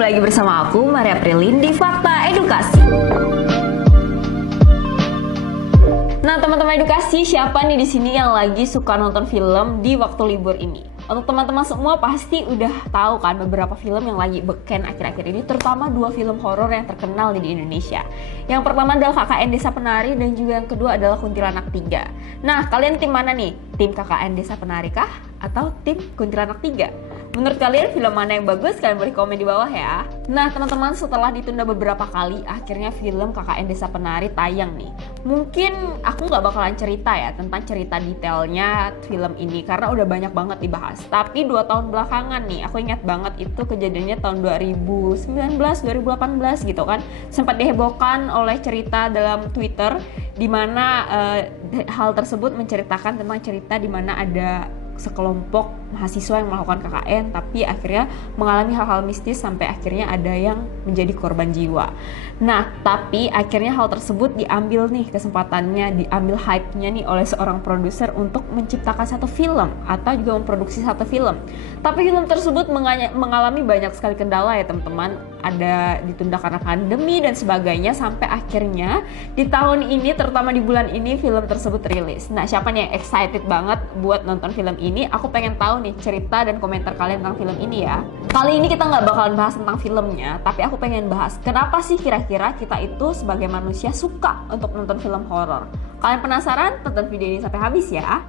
kembali lagi bersama aku Maria Prilin di Fakta Edukasi. Nah, teman-teman edukasi, siapa nih di sini yang lagi suka nonton film di waktu libur ini? Untuk teman-teman semua pasti udah tahu kan beberapa film yang lagi beken akhir-akhir ini, terutama dua film horor yang terkenal di Indonesia. Yang pertama adalah KKN Desa Penari dan juga yang kedua adalah Kuntilanak 3. Nah, kalian tim mana nih? Tim KKN Desa Penari kah? Atau tim Kuntilanak 3? Menurut kalian film mana yang bagus? Kalian boleh komen di bawah ya. Nah, teman-teman, setelah ditunda beberapa kali, akhirnya film KKN Desa Penari tayang nih. Mungkin aku nggak bakalan cerita ya tentang cerita detailnya film ini karena udah banyak banget dibahas. Tapi 2 tahun belakangan nih, aku ingat banget itu kejadiannya tahun 2019, 2018 gitu kan. Sempat dihebohkan oleh cerita dalam Twitter di mana hal tersebut menceritakan tentang cerita di mana ada sekelompok mahasiswa yang melakukan KKN tapi akhirnya mengalami hal-hal mistis sampai akhirnya ada yang menjadi korban jiwa. Nah, tapi akhirnya hal tersebut diambil nih kesempatannya, diambil hype-nya nih oleh seorang produser untuk menciptakan satu film atau juga memproduksi satu film. Tapi film tersebut mengalami banyak sekali kendala ya teman-teman. Ada ditunda karena pandemi dan sebagainya sampai akhirnya di tahun ini, terutama di bulan ini, film tersebut rilis. Nah, siapa nih yang excited banget buat nonton film ini? Aku pengen tahu nih cerita dan komentar kalian tentang film ini ya. Kali ini kita nggak bakalan bahas tentang filmnya, tapi aku pengen bahas kenapa sih kira-kira kita itu sebagai manusia suka untuk nonton film horor. Kalian penasaran? Tonton video ini sampai habis ya.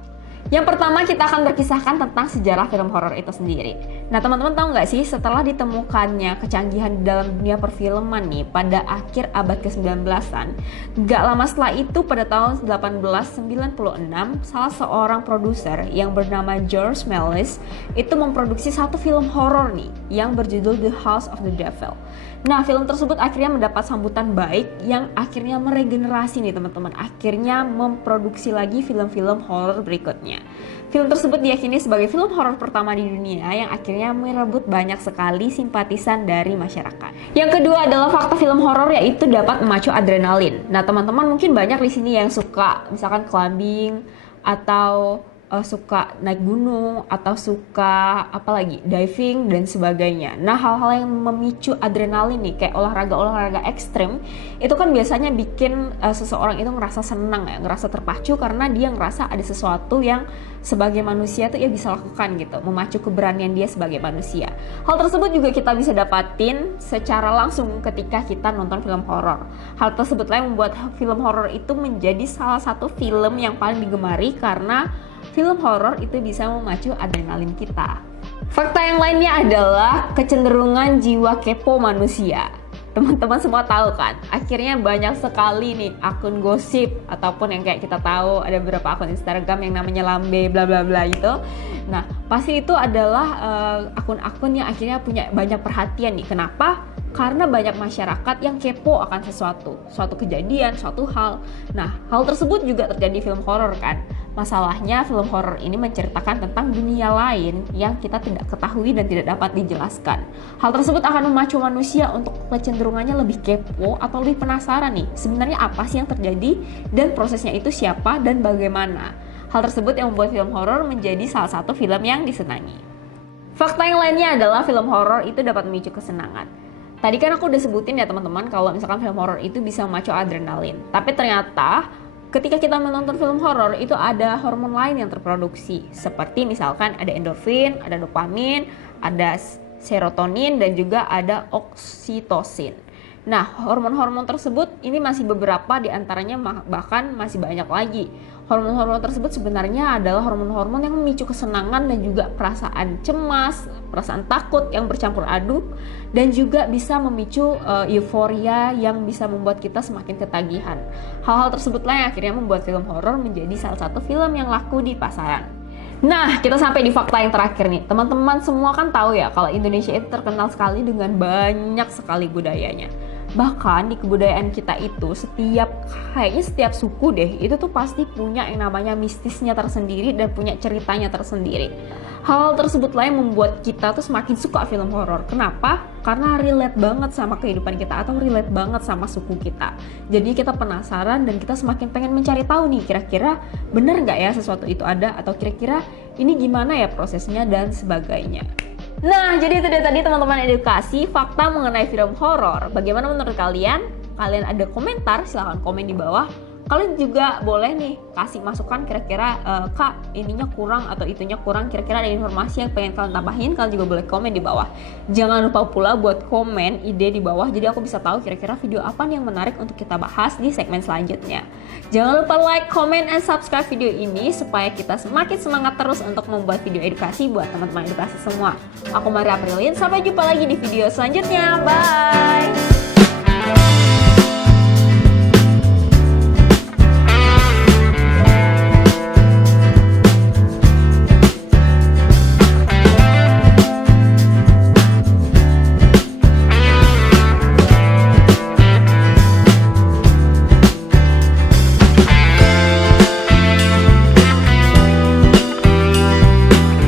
Yang pertama, kita akan berkisahkan tentang sejarah film horor itu sendiri. Nah, teman-teman tahu nggak sih, setelah ditemukannya kecanggihan di dalam dunia perfilman nih pada akhir abad ke-19an, nggak lama setelah itu pada tahun 1896, salah seorang produser yang bernama George Méliès itu memproduksi satu film horor nih yang berjudul The House of the Devil. Nah, film tersebut akhirnya mendapat sambutan baik yang akhirnya meregenerasi nih teman-teman. Akhirnya memproduksi lagi film-film horor berikutnya. Film tersebut diyakini sebagai film horor pertama di dunia yang akhirnya merebut banyak sekali simpatisan dari masyarakat. Yang kedua adalah fakta film horor, yaitu dapat memacu adrenalin. Nah, teman-teman mungkin banyak di sini yang suka misalkan climbing atau suka naik gunung atau suka apalagi diving dan sebagainya. Nah, hal-hal yang memicu adrenalin nih kayak olahraga ekstrem itu kan biasanya bikin seseorang itu ngerasa senang ya, ngerasa terpacu karena dia ngerasa ada sesuatu yang sebagai manusia tuh ya bisa lakukan gitu, memacu keberanian dia sebagai manusia. Hal tersebut juga kita bisa dapatin secara langsung ketika kita nonton film horor. Hal tersebutlah yang membuat film horor itu menjadi salah satu film yang paling digemari karena film horor itu bisa memacu adrenalin kita. Fakta yang lainnya adalah kecenderungan jiwa kepo manusia. Teman-teman semua tahu kan, akhirnya banyak sekali nih akun gosip ataupun yang kayak kita tahu ada beberapa akun Instagram yang namanya lambe bla bla bla itu. Nah, pasti itu adalah akun-akun yang akhirnya punya banyak perhatian nih. Kenapa? Karena banyak masyarakat yang kepo akan suatu kejadian, suatu hal. Nah, hal tersebut juga terjadi di film horor kan. Masalahnya film horor ini menceritakan tentang dunia lain yang kita tidak ketahui dan tidak dapat dijelaskan. Hal tersebut akan memacu manusia untuk kecenderungannya lebih kepo atau lebih penasaran nih, sebenarnya apa sih yang terjadi dan prosesnya itu siapa dan bagaimana. Hal tersebut yang membuat film horor menjadi salah satu film yang disenangi. Fakta yang lainnya adalah film horor itu dapat memicu kesenangan. Tadi kan aku udah sebutin ya teman-teman kalau misalkan film horor itu bisa memacu adrenalin. Tapi ternyata ketika kita menonton film horor itu ada hormon lain yang terproduksi. Seperti misalkan ada endorfin, ada dopamin, ada serotonin dan juga ada oksitosin. Nah, hormon-hormon tersebut ini masih beberapa diantaranya bahkan masih banyak lagi. Hormon-hormon tersebut sebenarnya adalah hormon-hormon yang memicu kesenangan dan juga perasaan cemas, perasaan takut yang bercampur aduk dan juga bisa memicu euforia yang bisa membuat kita semakin ketagihan. Hal-hal tersebutlah yang akhirnya membuat film horor menjadi salah satu film yang laku di pasaran. Nah, kita sampai di fakta yang terakhir nih. Teman-teman semua kan tahu ya kalau Indonesia itu terkenal sekali dengan banyak sekali budayanya. Bahkan di kebudayaan kita itu kayaknya setiap suku deh itu tuh pasti punya yang namanya mistisnya tersendiri dan punya ceritanya tersendiri. Hal tersebutlah yang membuat kita tuh semakin suka film horor. Kenapa? Karena relate banget sama kehidupan kita atau relate banget sama suku kita. Jadi kita penasaran dan kita semakin pengen mencari tahu nih kira-kira bener nggak ya sesuatu itu ada atau kira-kira ini gimana ya prosesnya dan sebagainya. Nah, jadi itu dia tadi teman-teman edukasi fakta mengenai film horor. Bagaimana menurut kalian? Kalian ada komentar, silahkan komen di bawah. Kalian juga boleh nih kasih masukan kira-kira kak ininya kurang atau itunya kurang, kira-kira ada informasi yang pengen kalian tambahin, kalian juga boleh komen di bawah. Jangan lupa pula buat komen ide di bawah, jadi aku bisa tahu kira-kira video apa nih yang menarik untuk kita bahas di segmen selanjutnya. Jangan lupa like, comment, and subscribe video ini supaya kita semakin semangat terus untuk membuat video edukasi buat teman-teman edukasi semua. Aku Maria Aprilin, sampai jumpa lagi di video selanjutnya. Bye!